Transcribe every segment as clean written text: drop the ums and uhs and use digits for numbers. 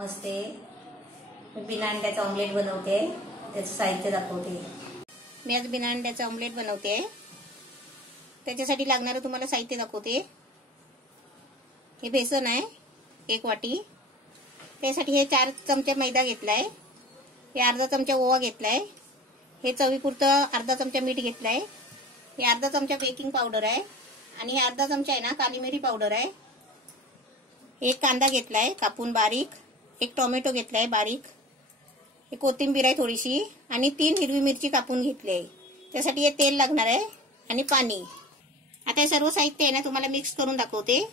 नमस्ते. मी बिना अंड्याचं ऑमलेट बनवते. त्याचं साहित्य दाखवते. मी आज बिना अंड्याचं ऑमलेट बनवते. त्याच्यासाठी लागणारं तुम्हाला साहित्य दाखवते. हे बेसन आहे 1 वाटी. त्यासाठी हे 4 चमचे मैदा घेतलाय. हे अर्धा चमचा ओवा घेतलाय. हे चवीपुरतं अर्धा चमचा मीठ घेतलाय. हे अर्धा चमचा बेकिंग पावडर आहे आणि हे अर्धा चमचा आहे ना काली मिरी पावडर आहे. एक कांदा घेतलाय कापून बारीक. एक टोमॅटो घेतलाय बारीक. एक कोथिंबीर आहे थोडीशी आणि 3 हिरवी मिरची कापून घेतली आहे. त्यासाठी हे तेल लागणार आहे आणि पाणी. आता हे सर्व साहित्य आहे ना तुम्हाला मिक्स करून दाखवते.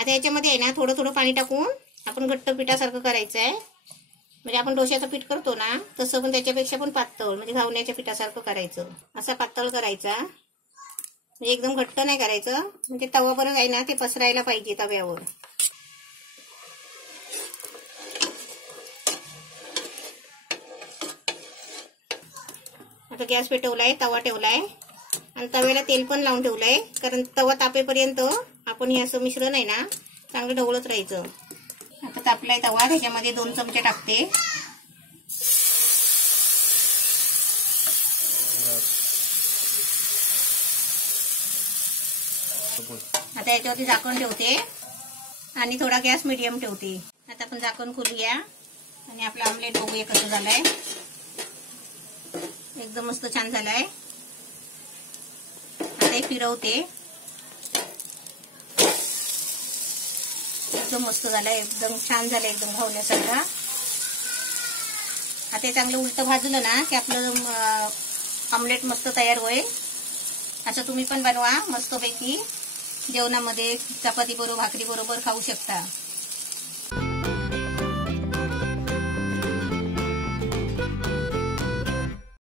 आता याच्यामध्ये आहे ना थोडं थोडं पाणी टाकून आपण घट्ट पिठासारखं करायचं आहे. म्हणजे आपण डोश्याचं पीठ करतो ना तसं, पण त्याच्यापेक्षा पण पातळ, म्हणजे घावण्याच्या पिठासारखं करायचं. असा पातळ करायचा, म्हणजे एकदम घट्ट नाही करायचं. म्हणजे तवापर्यंत आहे ना ते पसरायला पाहिजे तव्यावर. आता गॅस पेटवलाय, तवा ठेवलाय आणि तव्याला तेल पण लावून ठेवलंय. कारण तवा तापेपर्यंत आपण हे असं मिश्रण आहे ना चांगलं ढवळत राहायचं. आता तापलाय तवा, त्याच्यामध्ये 2 चमचे टाकते. आता याच्यावरती झाकण ठेवते आणि थोडा गॅस मीडियम ठेवते. आता आपण झाकण खोलूया आणि आपला ऑमलेट बघूया कसं झालंय. एकदम मस्त छान झालाय. आता हे फिरवते. एकदम मस्त झालंय, एकदम छान झालंय, एकदम घावण्यासारखा. आता हे चांगलं उलट भाजलं ना की आपलं ऑमलेट मस्त तयार होईल. असं तुम्ही पण बनवा मस्तपैकी. जेवणामध्ये चपाती बरोबर भाकरी बरोबर खाऊ शकता.